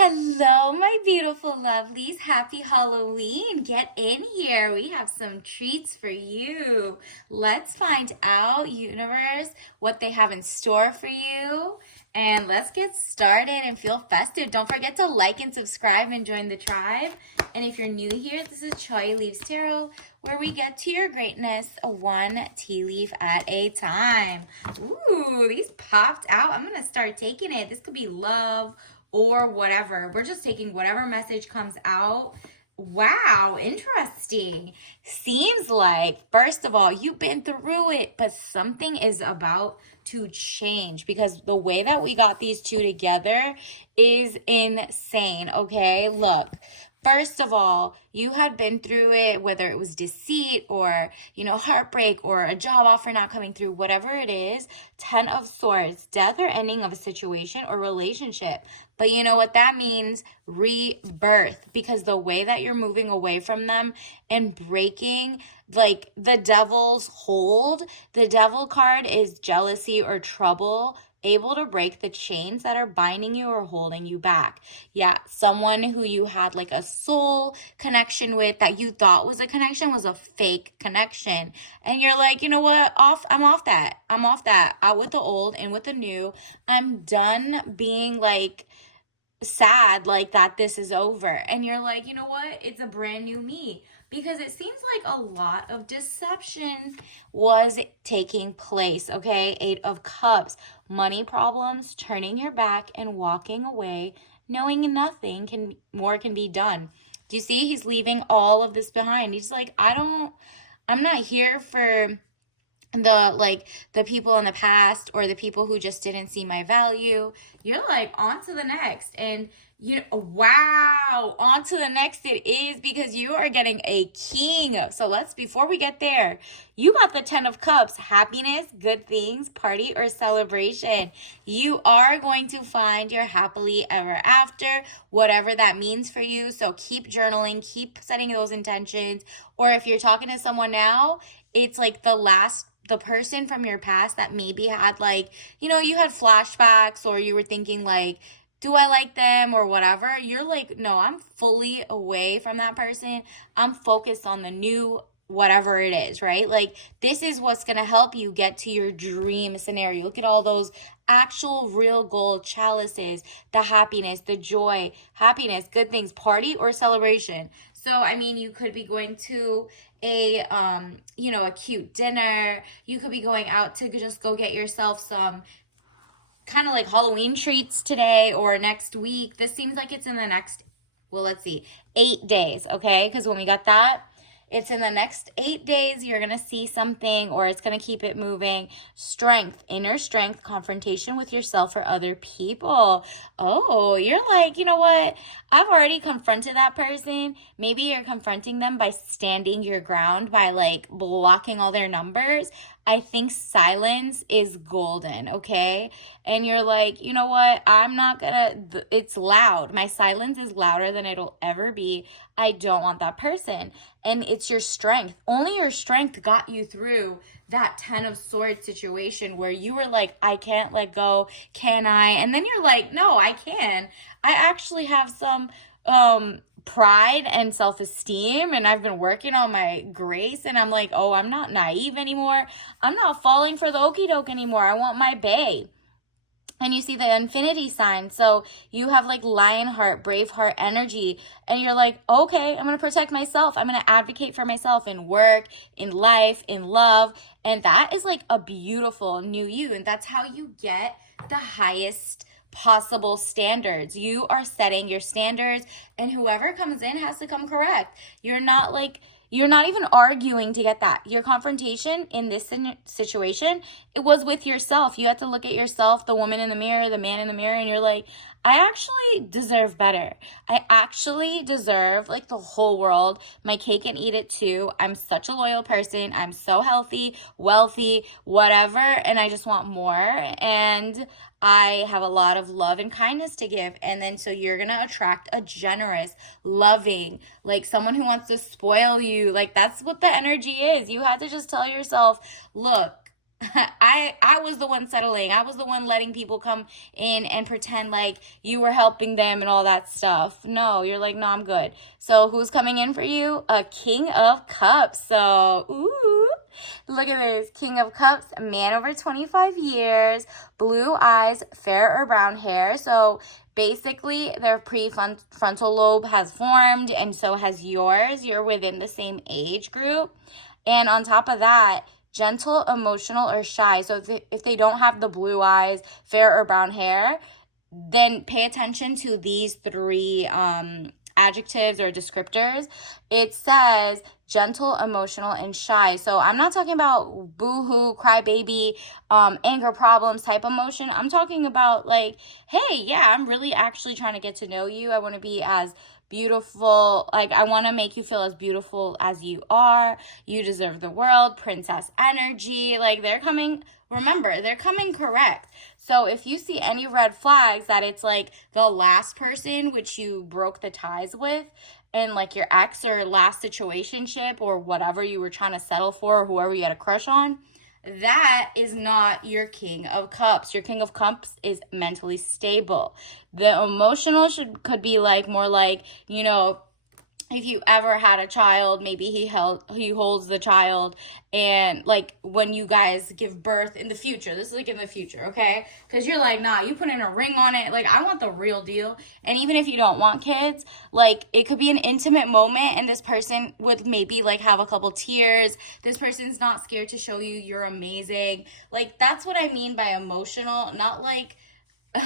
Hello, my beautiful lovelies. Happy Halloween. Get in here. We have some treats for you. Let's find out, universe, what they have in store for you. And let's get started and feel festive. Don't forget to like and subscribe and join the tribe. And if you're new here, this is Choi Leaves Tarot, where we get to your greatness one tea leaf at a time. Ooh, these popped out. I'm going to start taking it. This could be love or whatever. We're just taking whatever message comes out. Wow, interesting. Seems like, first of all, you've been through it, but something is about to change because the way that we got these two together is insane, okay? Look, first of all, you had been through it, whether it was deceit or, heartbreak or a job offer not coming through, whatever it is, 10 of Swords, death or ending of a situation or relationship. But you know what that means? Rebirth. Because the way that you're moving away from them and breaking, like the devil's hold, the devil card is jealousy or trouble, able to break the chains that are binding you or holding you back. Yeah, someone who you had like a soul connection with that you thought was a connection was a fake connection. And you're like, you know what? I'm off that. I'm off that. Out with the old, in with the new. I'm done being like sad like that this is over. And you're like, you know what? It's a brand new me. Because it seems like a lot of deception was taking place, okay? 8 of Cups, money problems, turning your back and walking away, knowing nothing can be done. Do you see? He's leaving all of this behind. He's like, I'm not here for the people in the past or the people who just didn't see my value. You're like, on to the next. And wow, on to the next it is, because you are getting a king. So before we get there, you got the 10 of Cups, happiness, good things, party or celebration. You are going to find your happily ever after, whatever that means for you. So keep journaling, keep setting those intentions. Or if you're talking to someone now, it's like the person from your past that maybe had you had flashbacks, or you were thinking like, do I like them or whatever? You're like, no, I'm fully away from that person. I'm focused on the new whatever it is, right? Like, this is what's going to help you get to your dream scenario. Look at all those actual real gold chalices, the happiness, the joy, happiness, good things, party or celebration. So, I mean, you could be going to a cute dinner. You could be going out to just go get yourself some kind of like Halloween treats today or next week. This seems like it's in the next, well, let's see, 8 days, okay? Because when we got that, it's in the next 8 days. You're going to see something, or it's going to keep it moving. Strength, inner strength, confrontation with yourself or other people. Oh, you're like, you know what? I've already confronted that person. Maybe you're confronting them by standing your ground, by like blocking all their numbers. I think silence is golden, okay? And you're like, you know what? It's loud. My silence is louder than it'll ever be. I don't want that person. And it's your strength. Only your strength got you through that 10 of Swords situation where you were like, I can't let go. Can I? And then you're like, no, I can. I actually have some pride and self-esteem, and I've been working on my grace, and I'm like, oh, I'm not naive anymore. I'm not falling for the okie doke anymore. I want my bae. And you see the infinity sign. So you have like lion heart, brave heart energy. And you're like, okay, I'm going to protect myself. I'm going to advocate for myself in work, in life, in love. And that is like a beautiful new you. And that's how you get the highest possible standards. You are setting your standards, and whoever comes in has to come correct. You're not even arguing to get that. Your confrontation in this situation, it was with yourself. You had to look at yourself, the woman in the mirror, the man in the mirror, and you're like, I actually deserve better. I actually deserve like the whole world, my cake and eat it too. I'm such a loyal person. I'm so healthy, wealthy, whatever, and I just want more. And I have a lot of love and kindness to give. And then so you're going to attract a generous, loving, like someone who wants to spoil you. Like, that's what the energy is. You have to just tell yourself, look, I was the one settling. I was the one letting people come in and pretend like you were helping them and all that stuff. No, you're like, no, I'm good. So who's coming in for you? A King of Cups. So, ooh, look at this. King of Cups, man over 25 years, blue eyes, fair or brown hair. So basically, their prefrontal lobe has formed, and so has yours. You're within the same age group. And on top of that, gentle, emotional, or shy. So if they don't have the blue eyes, fair or brown hair, then pay attention to these three adjectives or descriptors. It says gentle, emotional, and shy. So I'm not talking about boo-hoo, crybaby, anger problems type emotion. I'm talking about like, hey, yeah, I'm really actually trying to get to know you. I want to be as beautiful, like I want to make you feel as beautiful as you are. You deserve the world, princess energy. Like they're coming, remember, they're coming correct. So if you see any red flags that it's like the last person which you broke the ties with, and like your ex or last situationship or whatever you were trying to settle for, or whoever you had a crush on, that is not your King of Cups. Your King of Cups is mentally stable. The emotional could be like more like, you know, if you ever had a child, maybe he holds the child, and like when you guys give birth in the future, this is like in the future, okay? Because you're like, nah, you put in a ring on it. Like, I want the real deal. And even if you don't want kids, like it could be an intimate moment, and this person would maybe like have a couple tears. This person's not scared to show you you're amazing. Like, that's what I mean by emotional, not like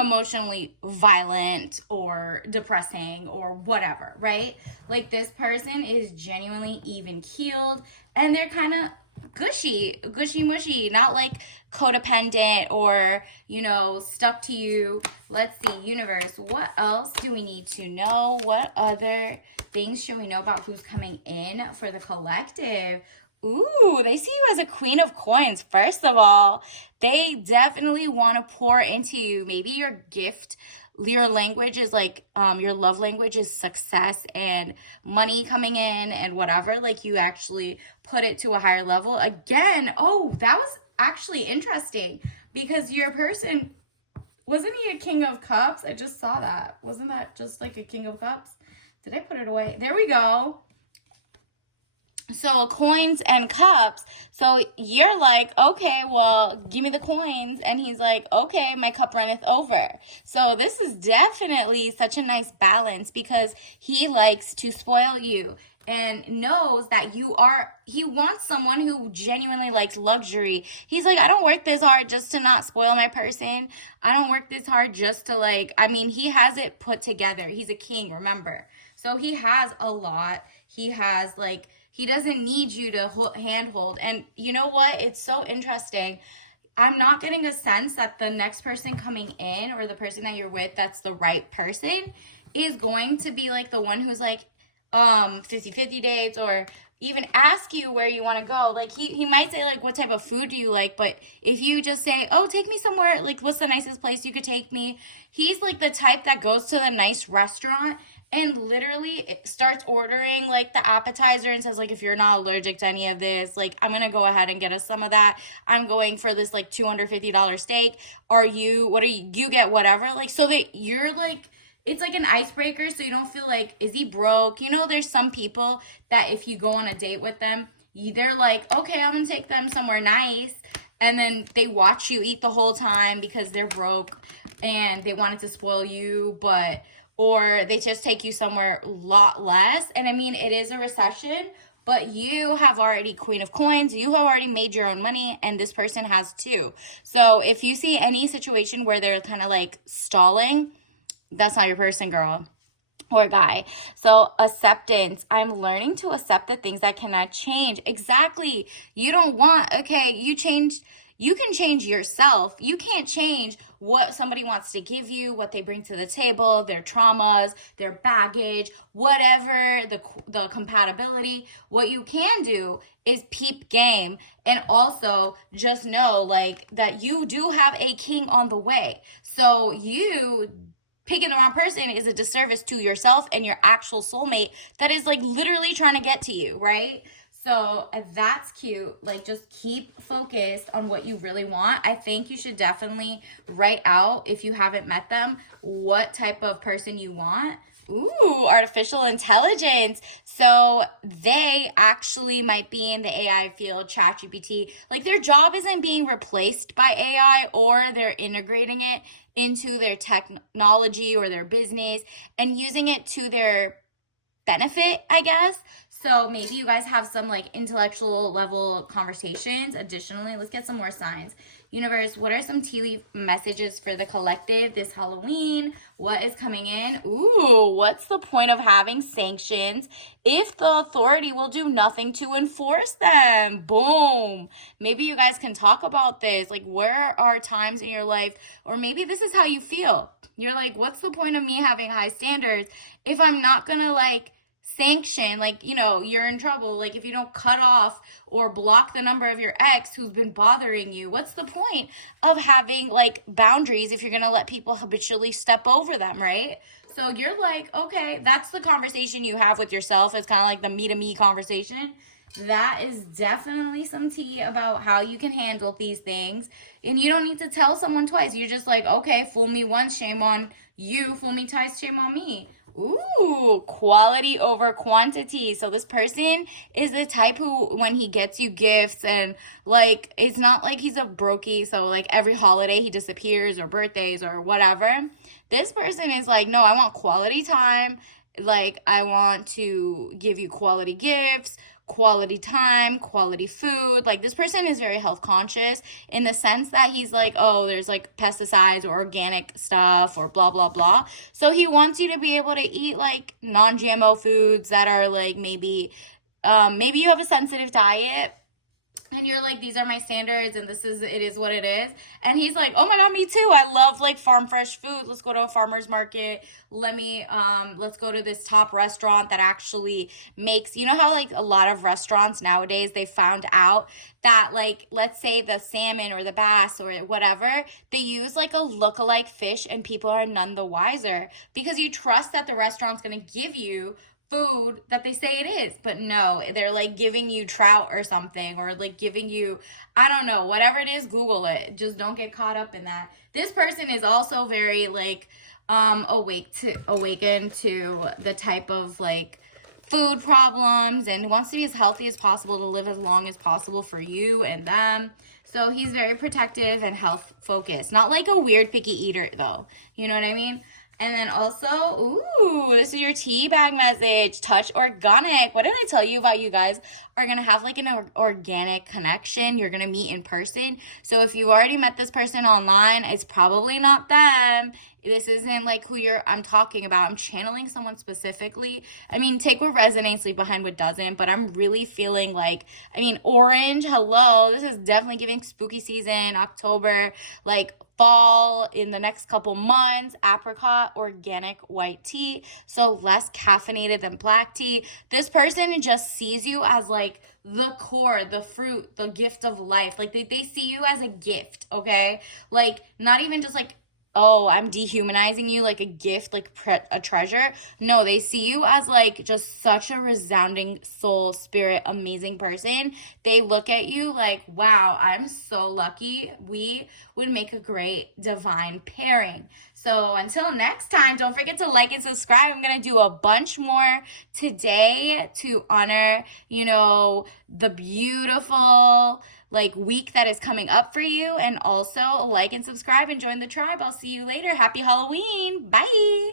emotionally violent or depressing or whatever, right? Like this person is genuinely even keeled, and they're kind of gushy mushy, not like codependent or, you know, stuck to you. Let's see, universe, what else do we need to know? What other things should we know about who's coming in for the collective? Ooh, they see you as a queen of coins. First of all, they definitely want to pour into you. Maybe your gift, your language is like, your love language is success and money coming in and whatever. Like you actually put it to a higher level. Again, oh, that was actually interesting because your person, wasn't he a King of Cups? I just saw that. Wasn't that just like a King of Cups? Did I put it away? There we go. So coins and cups. So you're like, okay, well, give me the coins. And he's like, okay, my cup runneth over. So this is definitely such a nice balance because he likes to spoil you and knows that he wants someone who genuinely likes luxury. He's like, I don't work this hard just to not spoil my person. I don't work this hard just to like, I mean, he has it put together. He's a king, remember. So he has a lot. He has like, he doesn't need you to handhold. And you know what? It's so interesting. I'm not getting a sense that the next person coming in or the person that you're with that's the right person is going to be like the one who's like 50-50 dates or even ask you where you want to go. Like he might say like, what type of food do you like? But if you just say, oh, take me somewhere, like what's the nicest place you could take me? He's like the type that goes to the nice restaurant and literally starts ordering like the appetizer and says like, if you're not allergic to any of this, like I'm gonna go ahead and get us some of that. I'm going for this like $250 steak. You get whatever, like so that you're like, it's like an icebreaker so you don't feel like, is he broke? You know, there's some people that if you go on a date with them, they're like, okay, I'm gonna take them somewhere nice, and then they watch you eat the whole time because they're broke and they wanted to spoil you, or they just take you somewhere a lot less. And I mean, it is a recession, but you have already Queen of Coins. You have already made your own money, and this person has too. So if you see any situation where they're kind of like stalling, that's not your person, girl or guy. So acceptance. I'm learning to accept the things that cannot change. Exactly. You don't want, okay, you can change yourself. You can't change what somebody wants to give you, what they bring to the table, their traumas, their baggage, whatever, the compatibility. What you can do is peep game and also just know like that you do have a king on the way. So you picking the wrong person is a disservice to yourself and your actual soulmate that is like literally trying to get to you, right? So that's cute. Like, just keep focused on what you really want. I think you should definitely write out, if you haven't met them, what type of person you want. Ooh, artificial intelligence. So they actually might be in the AI field, ChatGPT. Like, their job isn't being replaced by AI, or they're integrating it into their technology or their business and using it to their benefit, I guess. So maybe you guys have some like intellectual level conversations. Additionally, let's get some more signs. Universe, what are some tea leaf messages for the collective this Halloween? What is coming in? Ooh, what's the point of having sanctions if the authority will do nothing to enforce them? Boom. Maybe you guys can talk about this. Like, where are times in your life, or maybe this is how you feel. You're like, what's the point of me having high standards if I'm not gonna like sanction, like, you're in trouble, like if you don't cut off or block the number of your ex who's been bothering you? What's the point of having like boundaries if you're gonna let people habitually step over them, right? So you're like, okay, that's the conversation you have with yourself. It's kind of like the me to me conversation. That is definitely some tea about how you can handle these things. And you don't need to tell someone twice. You're just like, okay, fool me once, shame on you. Fool me twice, shame on me. Ooh, quality over quantity. So this person is the type who, when he gets you gifts, and like, it's not like he's a brokey, so like every holiday he disappears, or birthdays or whatever. This person is like, no, I want quality time. Like, I want to give you quality gifts, quality time, quality food. Like, this person is very health conscious in the sense that he's like, oh, there's like pesticides or organic stuff or blah, blah, blah. So he wants you to be able to eat like non-GMO foods that are like maybe you have a sensitive diet and you're like, these are my standards and it is what it is. And he's like, oh my god, me too, I love like farm fresh food. Let's go to a farmer's market. Let's go to this top restaurant that actually makes, you know how like a lot of restaurants nowadays, they found out that like, let's say the salmon or the bass or whatever, they use like a look-alike fish and people are none the wiser because you trust that the restaurant's gonna give you food that they say it is. But no, they're like giving you trout or something, or like giving you, I don't know, whatever it is. Google it. Just don't get caught up in that. This person is also very like awakened to the type of like food problems and wants to be as healthy as possible to live as long as possible for you and them. So he's very protective and health focused. Not like a weird picky eater though. You know what I mean? And then also, ooh, this is your tea bag message. Touch organic. What did I tell you about? You guys are going to have like an organic connection. You're going to meet in person. So if you already met this person online, it's probably not them. This isn't like I'm talking about. I'm channeling someone specifically. I mean, take what resonates, leave behind what doesn't. But I'm really feeling like, orange, hello. This is definitely giving spooky season, October, like fall in the next couple months. Apricot, organic white tea, so less caffeinated than black tea. This person just sees you as like the core, the fruit, the gift of life. Like they see you as a gift, okay? Like not even just like, oh, I'm dehumanizing you, like a gift, like a treasure. No, they see you as like just such a resounding soul, spirit, amazing person. They look at you like, wow, I'm so lucky. We would make a great divine pairing. So until next time, don't forget to like and subscribe. I'm going to do a bunch more today to honor, the beautiful like week that is coming up for you. And also like and subscribe and join the tribe. I'll see you later. Happy Halloween. Bye.